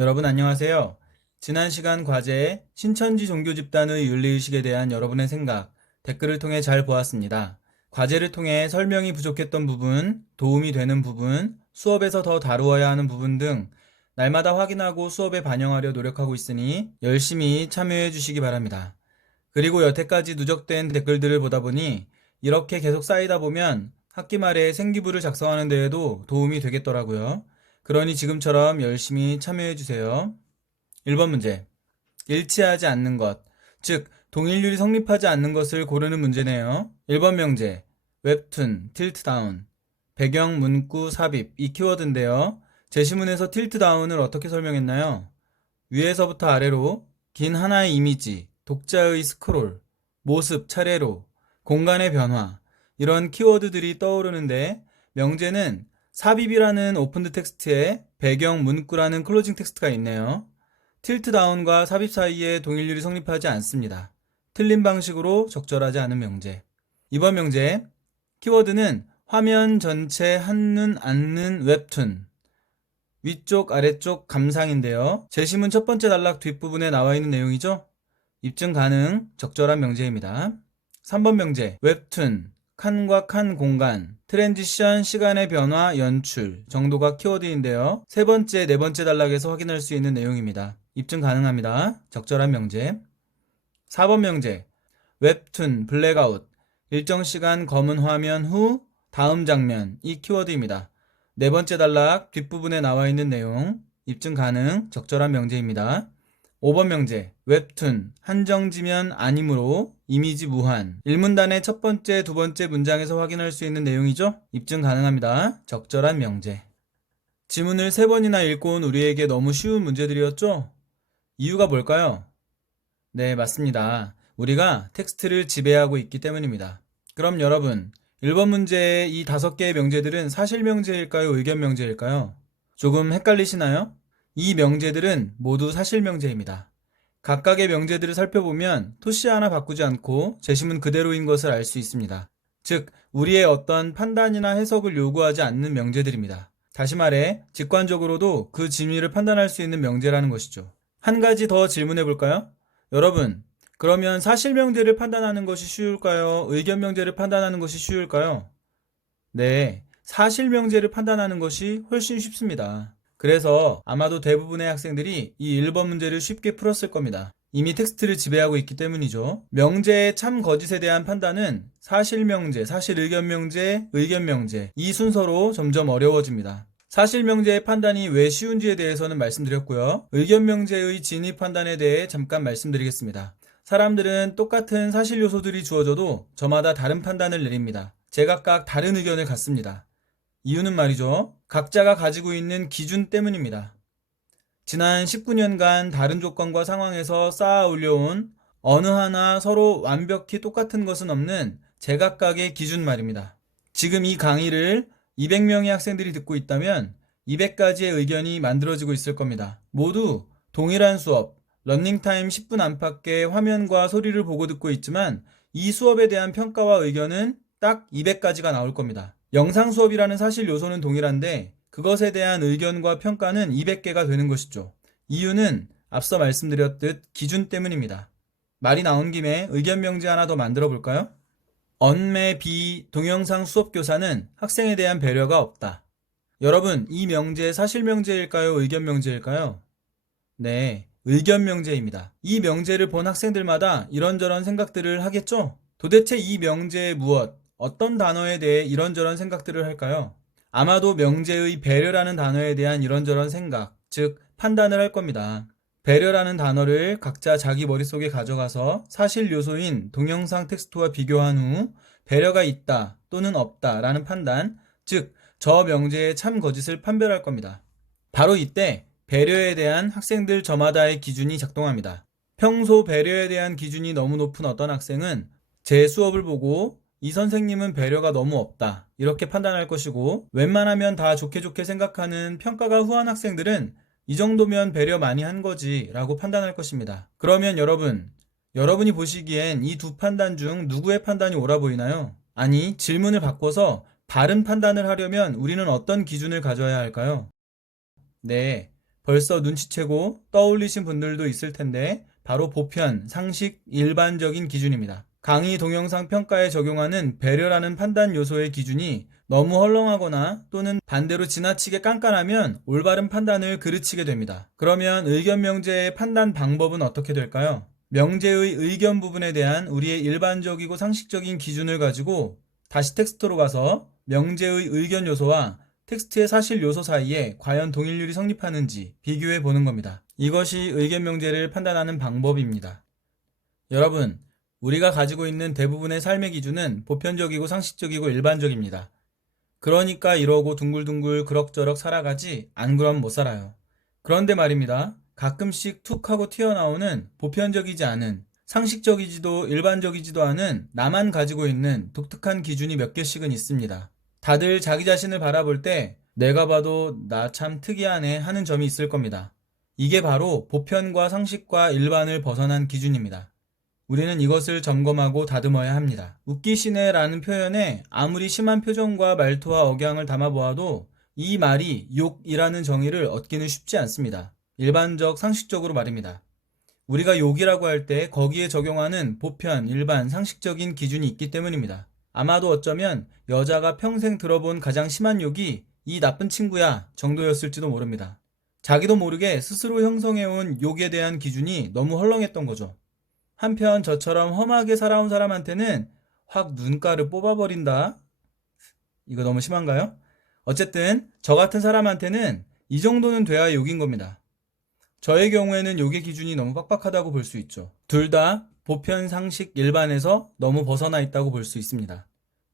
여러분 안녕하세요. 지난 시간 과제에 신천지 종교 집단의 윤리의식에 대한 여러분의 생각, 댓글을 통해 잘 보았습니다. 과제를 통해 설명이 부족했던 부분, 도움이 되는 부분, 수업에서 더 다루어야 하는 부분 등 날마다 확인하고 수업에 반영하려 노력하고 있으니 열심히 참여해 주시기 바랍니다. 그리고 여태까지 누적된 댓글들을 보다 보니 이렇게 계속 쌓이다 보면 학기 말에 생기부를 작성하는 데에도 도움이 되겠더라고요. 그러니 지금처럼 열심히 참여해주세요. 1번 문제. 일치하지 않는 것, 즉 동일률이 성립하지 않는 것을 고르는 문제네요. 1번 명제. 웹툰, 틸트다운, 배경, 문구, 삽입, 이 키워드인데요. 제시문에서 틸트다운을 어떻게 설명했나요? 위에서부터 아래로 긴 하나의 이미지, 독자의 스크롤, 모습 차례로, 공간의 변화, 이런 키워드들이 떠오르는데 명제는 삽입이라는 오픈드 텍스트에 배경 문구라는 클로징 텍스트가 있네요. 틸트 다운과 삽입 사이에 동일률이 성립하지 않습니다. 틀린 방식으로 적절하지 않은 명제. 이번 명제, 키워드는 화면 전체 한눈 앉는 웹툰, 위쪽 아래쪽 감상인데요. 제시문 첫 번째 단락 뒷부분에 나와 있는 내용이죠. 입증 가능, 적절한 명제입니다. 3번 명제, 웹툰, 칸과 칸 공간, 트랜지션, 시간의 변화, 연출 정도가 키워드인데요. 세 번째, 네 번째 단락에서 확인할 수 있는 내용입니다. 입증 가능합니다. 적절한 명제. 4번 명제, 웹툰, 블랙아웃, 일정 시간 검은 화면 후 다음 장면, 이 키워드입니다. 네 번째 단락 뒷부분에 나와 있는 내용, 입증 가능, 적절한 명제입니다. 5번 명제, 웹툰, 한정지면 아니므로 이미지 무한, 1문단의 첫 번째, 두 번째 문장에서 확인할 수 있는 내용이죠? 입증 가능합니다. 적절한 명제. 지문을 3번이나 읽고 온 우리에게 너무 쉬운 문제들이었죠? 이유가 뭘까요? 네, 맞습니다. 우리가 텍스트를 지배하고 있기 때문입니다. 그럼 여러분, 1번 문제의 이 5개의 명제들은 사실 명제일까요? 의견 명제일까요? 조금 헷갈리시나요? 이 명제들은 모두 사실 명제입니다. 각각의 명제들을 살펴보면 토시 하나 바꾸지 않고 제시문 그대로인 것을 알 수 있습니다. 즉, 우리의 어떤 판단이나 해석을 요구하지 않는 명제들입니다. 다시 말해, 직관적으로도 그 진위를 판단할 수 있는 명제라는 것이죠. 한 가지 더 질문해 볼까요? 여러분, 그러면 사실 명제를 판단하는 것이 쉬울까요? 의견 명제를 판단하는 것이 쉬울까요? 네, 사실 명제를 판단하는 것이 훨씬 쉽습니다. 그래서 아마도 대부분의 학생들이 이 1번 문제를 쉽게 풀었을 겁니다. 이미 텍스트를 지배하고 있기 때문이죠. 명제의 참 거짓에 대한 판단은 사실 명제, 사실 의견 명제, 의견 명제, 이 순서로 점점 어려워집니다. 사실 명제의 판단이 왜 쉬운지에 대해서는 말씀드렸고요. 의견 명제의 진위 판단에 대해 잠깐 말씀드리겠습니다. 사람들은 똑같은 사실 요소들이 주어져도 저마다 다른 판단을 내립니다. 제각각 다른 의견을 갖습니다. 이유는 말이죠. 각자가 가지고 있는 기준 때문입니다. 지난 19년간 다른 조건과 상황에서 쌓아 올려온 어느 하나 서로 완벽히 똑같은 것은 없는 제각각의 기준 말입니다. 지금 이 강의를 200명의 학생들이 듣고 있다면 200가지의 의견이 만들어지고 있을 겁니다. 모두 동일한 수업, 러닝타임 10분 안팎의 화면과 소리를 보고 듣고 있지만 이 수업에 대한 평가와 의견은 딱 200가지가 나올 겁니다. 영상 수업이라는 사실 요소는 동일한데 그것에 대한 의견과 평가는 200개가 되는 것이죠. 이유는 앞서 말씀드렸듯 기준 때문입니다. 말이 나온 김에 의견 명제 하나 더 만들어 볼까요? 언매 비 동영상 수업교사는 학생에 대한 배려가 없다. 여러분, 이 명제 사실 명제일까요? 의견 명제일까요? 네, 의견 명제입니다. 이 명제를 본 학생들마다 이런저런 생각들을 하겠죠? 도대체 이 명제의 무엇, 어떤 단어에 대해 이런저런 생각들을 할까요? 아마도 명제의 배려라는 단어에 대한 이런저런 생각, 즉 판단을 할 겁니다. 배려라는 단어를 각자 자기 머릿속에 가져가서 사실 요소인 동영상 텍스트와 비교한 후 배려가 있다 또는 없다 라는 판단, 즉 저 명제의 참 거짓을 판별할 겁니다. 바로 이때 배려에 대한 학생들 저마다의 기준이 작동합니다. 평소 배려에 대한 기준이 너무 높은 어떤 학생은 제 수업을 보고 이 선생님은 배려가 너무 없다 이렇게 판단할 것이고, 웬만하면 다 좋게 좋게 생각하는 평가가 후한 학생들은 이 정도면 배려 많이 한 거지 라고 판단할 것입니다. 그러면 여러분이 보시기엔 이 두 판단 중 누구의 판단이 옳아 보이나요? 아니, 질문을 바꿔서 바른 판단을 하려면 우리는 어떤 기준을 가져야 할까요? 네, 벌써 눈치채고 떠올리신 분들도 있을 텐데 바로 보편, 상식, 일반적인 기준입니다. 강의 동영상 평가에 적용하는 배려라는 판단 요소의 기준이 너무 헐렁하거나 또는 반대로 지나치게 깐깐하면 올바른 판단을 그르치게 됩니다. 그러면 의견 명제의 판단 방법은 어떻게 될까요? 명제의 의견 부분에 대한 우리의 일반적이고 상식적인 기준을 가지고 다시 텍스트로 가서 명제의 의견 요소와 텍스트의 사실 요소 사이에 과연 동일률이 성립하는지 비교해 보는 겁니다. 이것이 의견 명제를 판단하는 방법입니다. 여러분, 우리가 가지고 있는 대부분의 삶의 기준은 보편적이고 상식적이고 일반적입니다. 그러니까 이러고 둥글둥글 그럭저럭 살아가지 안 그럼 못 살아요. 그런데 말입니다. 가끔씩 툭 하고 튀어나오는 보편적이지 않은, 상식적이지도 일반적이지도 않은 나만 가지고 있는 독특한 기준이 몇 개씩은 있습니다. 다들 자기 자신을 바라볼 때 내가 봐도 나 참 특이하네 하는 점이 있을 겁니다. 이게 바로 보편과 상식과 일반을 벗어난 기준입니다. 우리는 이것을 점검하고 다듬어야 합니다. 웃기시네 라는 표현에 아무리 심한 표정과 말투와 억양을 담아보아도 이 말이 욕이라는 정의를 얻기는 쉽지 않습니다. 일반적, 상식적으로 말입니다. 우리가 욕이라고 할 때 거기에 적용하는 보편, 일반, 상식적인 기준이 있기 때문입니다. 아마도 어쩌면 여자가 평생 들어본 가장 심한 욕이 이 나쁜 친구야 정도였을지도 모릅니다. 자기도 모르게 스스로 형성해온 욕에 대한 기준이 너무 헐렁했던 거죠. 한편 저처럼 험하게 살아온 사람한테는 확 눈가를 뽑아버린다? 이거 너무 심한가요? 어쨌든 저 같은 사람한테는 이 정도는 돼야 욕인 겁니다. 저의 경우에는 욕의 기준이 너무 빡빡하다고 볼 수 있죠. 둘 다 보편, 상식, 일반에서 너무 벗어나 있다고 볼 수 있습니다.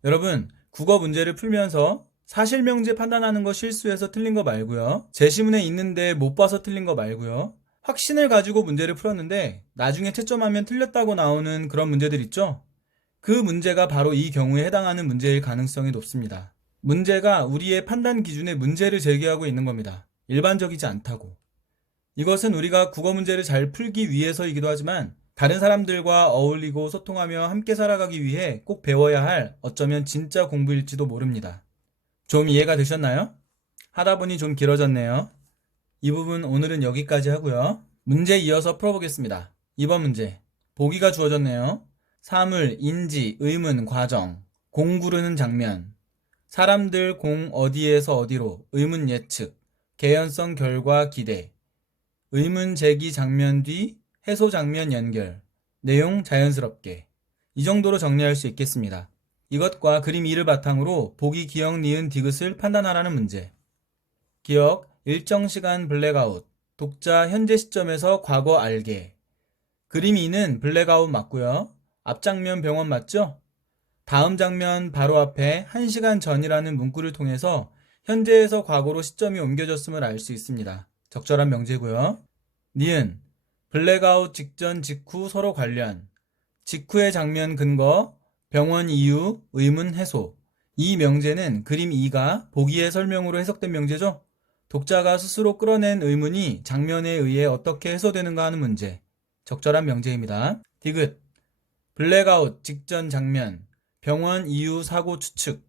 여러분, 국어 문제를 풀면서 사실명제 판단하는 거 실수해서 틀린 거 말고요. 제시문에 있는데 못 봐서 틀린 거 말고요. 확신을 가지고 문제를 풀었는데 나중에 채점하면 틀렸다고 나오는 그런 문제들 있죠? 그 문제가 바로 이 경우에 해당하는 문제일 가능성이 높습니다. 문제가 우리의 판단 기준에 문제를 제기하고 있는 겁니다. 일반적이지 않다고. 이것은 우리가 국어 문제를 잘 풀기 위해서이기도 하지만 다른 사람들과 어울리고 소통하며 함께 살아가기 위해 꼭 배워야 할 어쩌면 진짜 공부일지도 모릅니다. 좀 이해가 되셨나요? 하다 보니 좀 길어졌네요. 이 부분 오늘은 여기까지 하고요. 문제 이어서 풀어보겠습니다. 2번 문제. 보기가 주어졌네요. 사물, 인지, 의문, 과정, 공 구르는 장면, 사람들, 공, 어디에서 어디로, 의문 예측, 개연성, 결과, 기대, 의문 제기 장면 뒤, 해소 장면 연결, 내용 자연스럽게. 이 정도로 정리할 수 있겠습니다. 이것과 그림 2를 바탕으로 보기, 기억, 니은, 디귿을 판단하라는 문제. 기억, 일정 시간 블랙아웃, 독자 현재 시점에서 과거 알게. 그림 2는 블랙아웃 맞고요. 앞장면 병원 맞죠? 다음 장면 바로 앞에 1시간 전이라는 문구를 통해서 현재에서 과거로 시점이 옮겨졌음을 알 수 있습니다. 적절한 명제고요. 니은, 블랙아웃 직전 직후 서로 관련, 직후의 장면 근거, 병원 이유, 의문 해소. 이 명제는 그림 2가 보기의 설명으로 해석된 명제죠? 독자가 스스로 끌어낸 의문이 장면에 의해 어떻게 해소되는가 하는 문제. 적절한 명제입니다. 디귿, 블랙아웃 직전 장면, 병원 이유 사고 추측,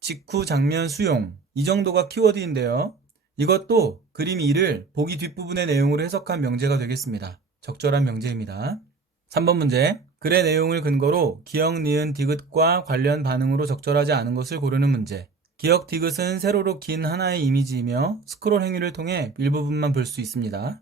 직후 장면 수용. 이 정도가 키워드인데요. 이것도 그림 2를 보기 뒷부분의 내용으로 해석한 명제가 되겠습니다. 적절한 명제입니다. 3번 문제. 글의 내용을 근거로 기억, 니은, 디귿과 관련 반응으로 적절하지 않은 것을 고르는 문제. 기억 디귿은 세로로 긴 하나의 이미지이며 스크롤 행위를 통해 일부분만 볼 수 있습니다.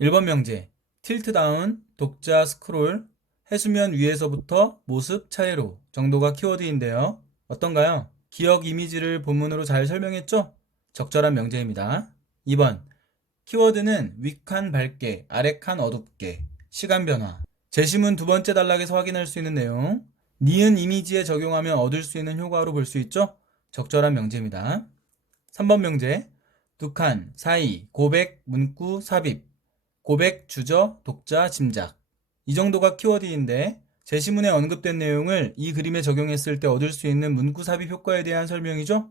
1번 명제. 틸트 다운, 독자 스크롤, 해수면 위에서부터 모습 차례로 정도가 키워드인데요. 어떤가요? 기억 이미지를 본문으로 잘 설명했죠? 적절한 명제입니다. 2번. 키워드는 윗칸 밝게, 아래칸 어둡게, 시간 변화. 제시문 두 번째 단락에서 확인할 수 있는 내용. 니은 이미지에 적용하면 얻을 수 있는 효과로 볼 수 있죠? 적절한 명제입니다. 3번 명제. 두 칸, 사이, 고백, 문구, 삽입. 고백, 주저, 독자, 짐작. 이 정도가 키워드인데 제시문에 언급된 내용을 이 그림에 적용했을 때 얻을 수 있는 문구 삽입 효과에 대한 설명이죠?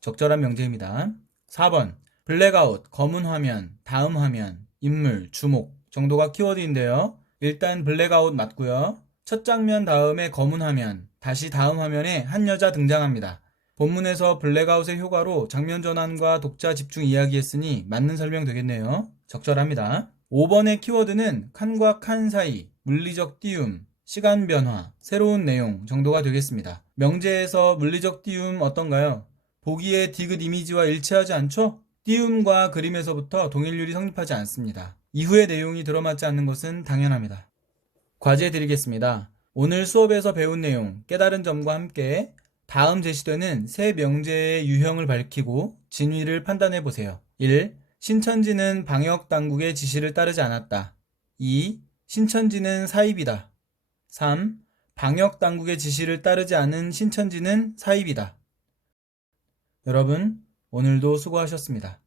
적절한 명제입니다. 4번. 블랙아웃, 검은 화면, 다음 화면, 인물, 주목 정도가 키워드인데요. 일단 블랙아웃 맞고요. 첫 장면 다음에 검은 화면, 다시 다음 화면에 한 여자 등장합니다. 본문에서 블랙아웃의 효과로 장면 전환과 독자 집중 이야기했으니 맞는 설명 되겠네요. 적절합니다. 5번의 키워드는 칸과 칸 사이, 물리적 띄움, 시간 변화, 새로운 내용 정도가 되겠습니다. 명제에서 물리적 띄움 어떤가요? 보기에 디귿 이미지와 일치하지 않죠? 띄움과 그림에서부터 동일률이 성립하지 않습니다. 이후의 내용이 들어맞지 않는 것은 당연합니다. 과제 드리겠습니다. 오늘 수업에서 배운 내용, 깨달은 점과 함께 다음 제시되는 세 명제의 유형을 밝히고 진위를 판단해 보세요. 1. 신천지는 방역 당국의 지시를 따르지 않았다. 2. 신천지는 사입이다. 3. 방역 당국의 지시를 따르지 않은 신천지는 사입이다. 여러분, 오늘도 수고하셨습니다.